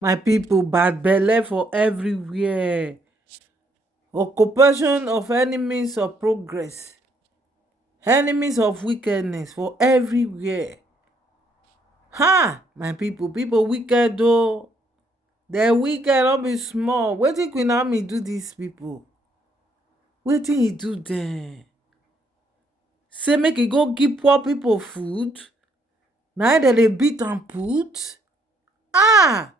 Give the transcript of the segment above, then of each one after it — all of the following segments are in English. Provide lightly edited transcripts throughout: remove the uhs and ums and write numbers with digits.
My people, bad belle for everywhere. Occupation of enemies of progress. Enemies of wickedness for everywhere. Ha! My people wicked though. They wicked not be small. Wetin Queen Naomi do these people? Wetin he do dem? Say make e go give poor people food? Na im dem dey beat and put? Ah!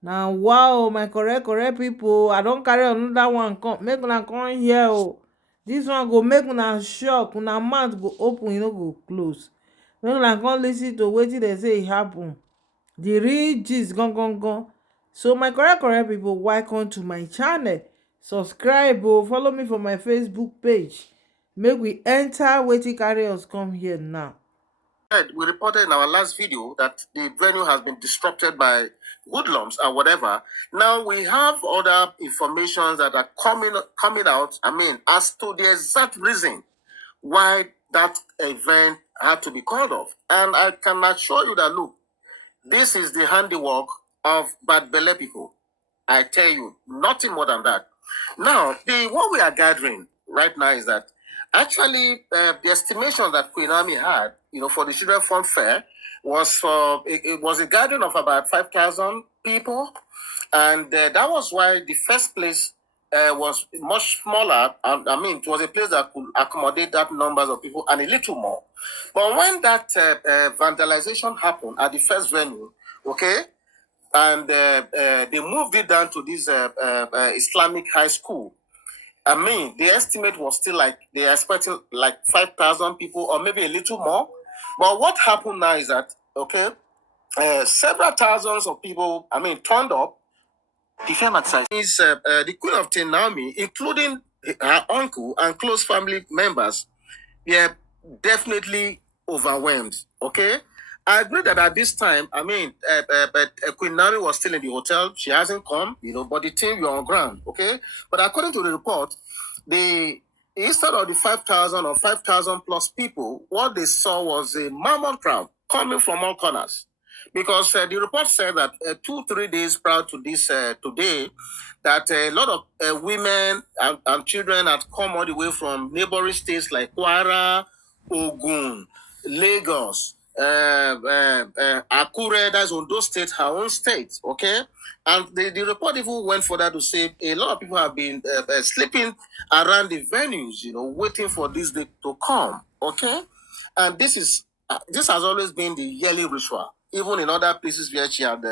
Now wow, my correct correct people, I don carry another one come, make una come here o. This one go make una shock, una mouth go open, e no go close. Make una come lis ten to wetin dem say e happen, the real gist gangan. So my correct correct people, welcome to my channel. Subscribe o, follow me for my Facebook page. Make we enter wetin carry us come here now. We reported in our last video that the venue has been disrupted by hoodlums or whatever. Now we have other information that are coming out. I mean, as to the exact reason why that event had to be called off. And I can assure you that look, this is the handiwork of bad belly people. I tell you, nothing more than that. Now, what we are gathering right now is that actually the estimation that Queen Naomi had, for the Children Fund Fair was for it was a gathering of about 5,000 people, and that was why the first place was much smaller. And I mean, it was a place that could accommodate that numbers of people and a little more. But when that vandalization happened at the first venue, okay, and they moved it down to this Islamic high school. I mean, the estimate was still like they expecting like 5,000 people or maybe a little more. But what happened now is that okay, several thousands of people, I mean, turned up. The famous size is the Queen of Naomi, including her uncle and close family members, were definitely overwhelmed. Okay, I agree that at this time, I mean, but Queen Naomi was still in the hotel. She hasn't come, but the team were on ground. Okay, but according to the report, the instead of the 5,000 or 5,000 plus people, what they saw was a mammoth crowd coming from all corners. Because the report said that 2-3 days prior to this today, that a lot of women and children had come all the way from neighboring states like Kwara, Ogun, Lagos, Akure, that's Ondo State, her own state, okay? And the report even went further to say a lot of people have been sleeping around the venues, waiting for this day to come, okay? And this has always been the yearly ritual, even in other places where she had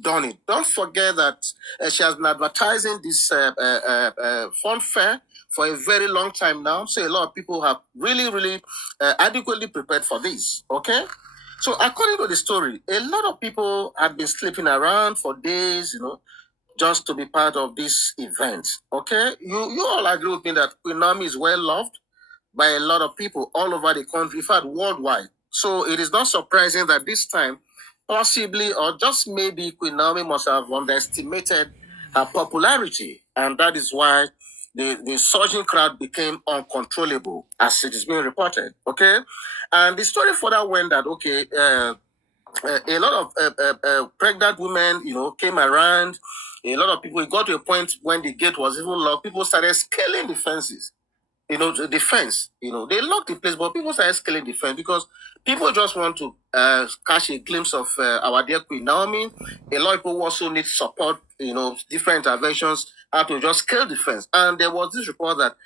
done it. Don't forget that she has been advertising this fun fair for a very long time now. So a lot of people have really, really adequately prepared for this. Okay. So according to the story, a lot of people had been sleeping around for days, just to be part of this event. Okay. You all agree with me that Queen Naomi is well loved by a lot of people all over the country, in fact, worldwide. So it is not surprising that this time, possibly or just maybe Queen Naomi must have underestimated her popularity. And that is why the surging crowd became uncontrollable, as it is being reported. Okay. And the story further went that, okay, a lot of pregnant women, came around. A lot of people, it got to a point when the gate was even locked, people started scaling the fences, the fence, they locked the place, but people started scaling the fence because people just want to catch a glimpse of our dear Queen Naomi. A lot of people also need support, different interventions, how to just scale the fence. And there was this report that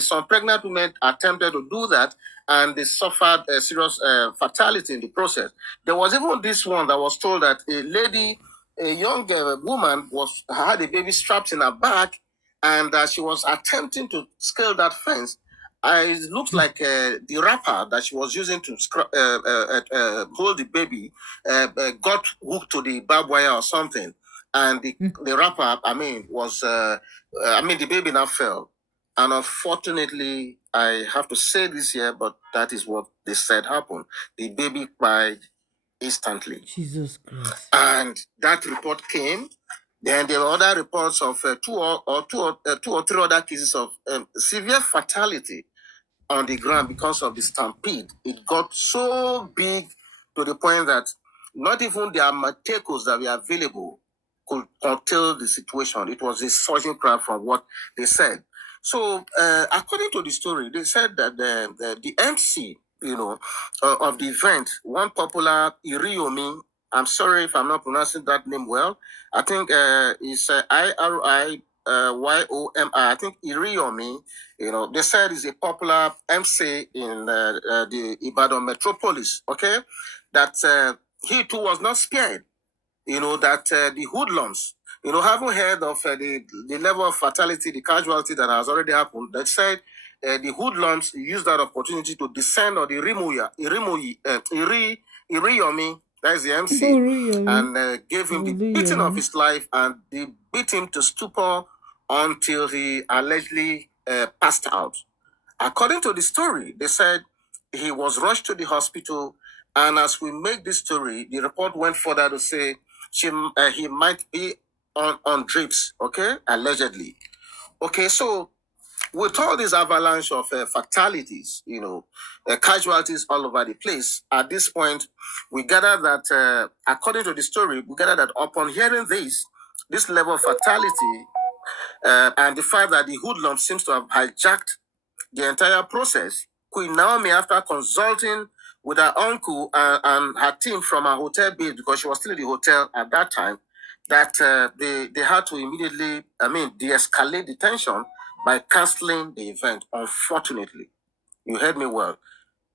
some pregnant women attempted to do that and they suffered a serious fatality in the process. There was even this one that was told that a young woman had a baby strapped in her back and she was attempting to scale that fence. It looks like the wrapper that she was using to hold the baby got hooked to the barbed wire or something, and the wrapper, I mean, the baby now fell, and unfortunately, I have to say this here, but that is what they said happened. The baby cried instantly. Jesus Christ. And that report came. Then there were other reports of two or three other cases of severe fatality on the ground because of the stampede. It got so big to the point that not even the Amatekos that were available could curtail the situation. It was a surging crowd from what they said. So, according to the story, they said that the MC, of the event, one popular Iriomi, I'm sorry if I'm not pronouncing that name well. I think it's Iriomi. I think Iriomi, they said is a popular MC in the Ibadan metropolis. Okay, that he too was not spared. That the hoodlums, haven't heard of the level of fatality, the casualty that has already happened. They said the hoodlums used that opportunity to descend on the Iriyomi, that is the MC, and gave him the beating of his life, and they beat him to stupor until he allegedly passed out. According to the story, they said he was rushed to the hospital, and as we make this story, the report went further to say he might be on drips, okay, allegedly. Okay, so with all this avalanche of fatalities, casualties all over the place, at this point, we gather that, according to the story, we gather that upon hearing this level of fatality, and the fact that the hoodlum seems to have hijacked the entire process, Queen Naomi, after consulting with her uncle and her team from her hotel base, because she was still in the hotel at that time, that they had to immediately, de-escalate the tension by canceling the event. Unfortunately, you heard me well.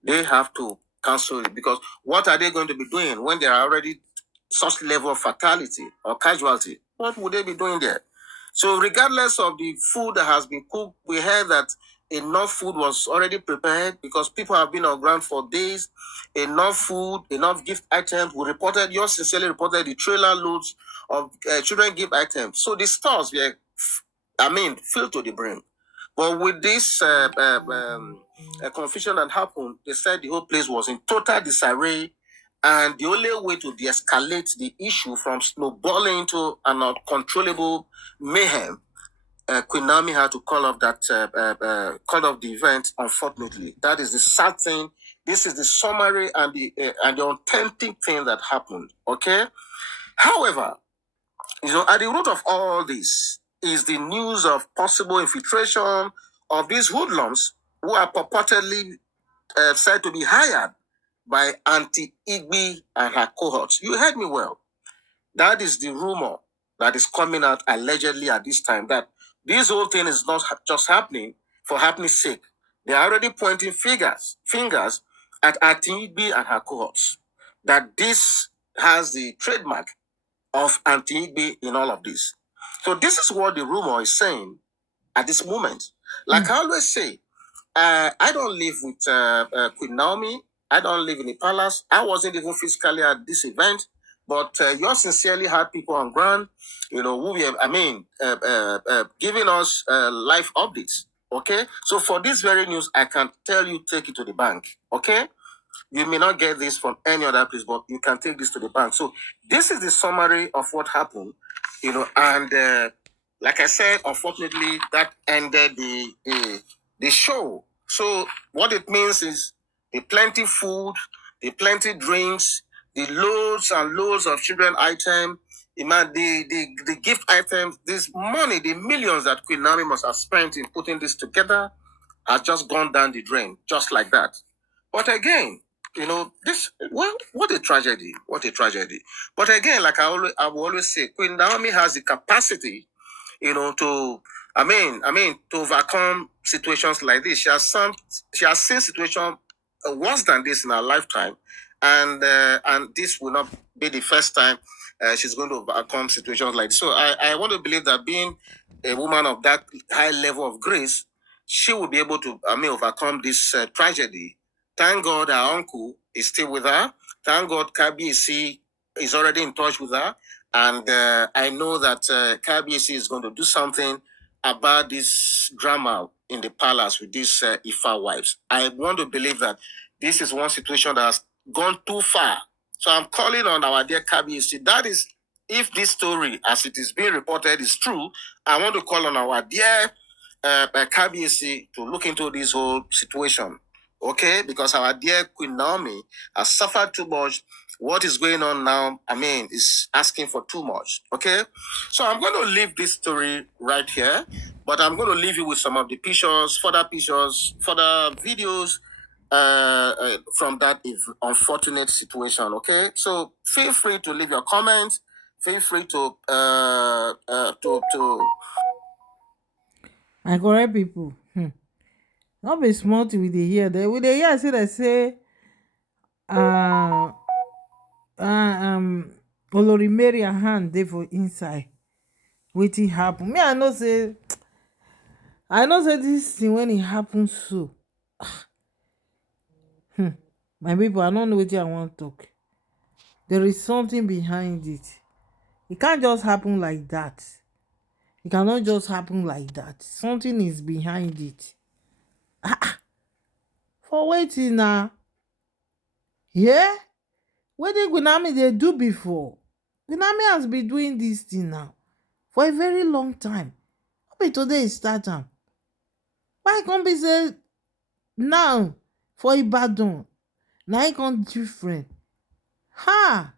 They have to cancel it, because what are they going to be doing when there are already such level of fatality or casualty? What would they be doing there? So regardless of the food that has been cooked, we heard that enough food was already prepared because people have been on ground for days. Enough food, enough gift items. Yours sincerely reported the trailer loads of children gift items. So the stores were, filled to the brim. But with this confusion that happened, they said the whole place was in total disarray, and the only way to de-escalate the issue from snowballing into an uncontrollable mayhem, Queen Naomi had to call off the event. Unfortunately, that is the sad thing. This is the summary and the authentic thing that happened. Okay. However, at the root of all this is the news of possible infiltration of these hoodlums who are purportedly said to be hired by Auntie Igby and her cohorts. You heard me well. That is the rumor that is coming out allegedly at this time, that this whole thing is not just happening for happening's sake. They are already pointing fingers at Auntie Igby and her cohorts. That this has the trademark of Auntie Igby in all of this. So this is what the rumor is saying at this moment. Like I always say, I don't live with Queen Naomi. I don't live in the palace. I wasn't even physically at this event, but you sincerely had people on ground, who were, giving us live updates. Okay, so for this very news, I can tell you, take it to the bank. Okay, you may not get this from any other place, but you can take this to the bank. So this is the summary of what happened, and like I said, unfortunately, that ended the show. So what it means is the plenty food, the plenty drinks, the loads and loads of children items, the gift items, this money, the millions that Queen Naomi must have spent in putting this together has just gone down the drain, just like that. But again, what a tragedy! What a tragedy! But again, like I will always say, Queen Naomi has the capacity, to to overcome situations like this. She has seen situations worse than this in her lifetime, and this will not be the first time she's going to overcome situations like this. So I want to believe that, being a woman of that high level of grace, she will be able to overcome this tragedy. Thank God her uncle is still with her. Thank God KBC is already in touch with her. And I know that KBC is going to do something about this drama in the palace with these Ifa wives. I want to believe that this is one situation that has gone too far. So I'm calling on our dear KBC. That is, if this story, as it is being reported, is true, I want to call on our dear KBC to look into this whole situation. Okay? Because our dear Queen Naomi has suffered too much. what is going on now, I mean, is asking for too much. Okay. So I'm going to leave this story right here, but I'm going to leave you with some of the pictures, further videos from that unfortunate situation. Okay. So feel free to leave your comments. Feel free to My correct people, no be small thing we dey hear. We dey hear say they say uh, olori mariam hand dey for inside wetin happen. Me I know say this thing when e happen so, my people, I no know wetin I wan talk. There is something behind it. E can't just happen like that. E cannot just happen like that. Something is behind it. For wetin na? Yeah, wetin Queen Naomi dey do before? Queen Naomi has been doing this thing now for a very long time. No be today e start am. Why e come be say now for Ibadan na e come different? Ha!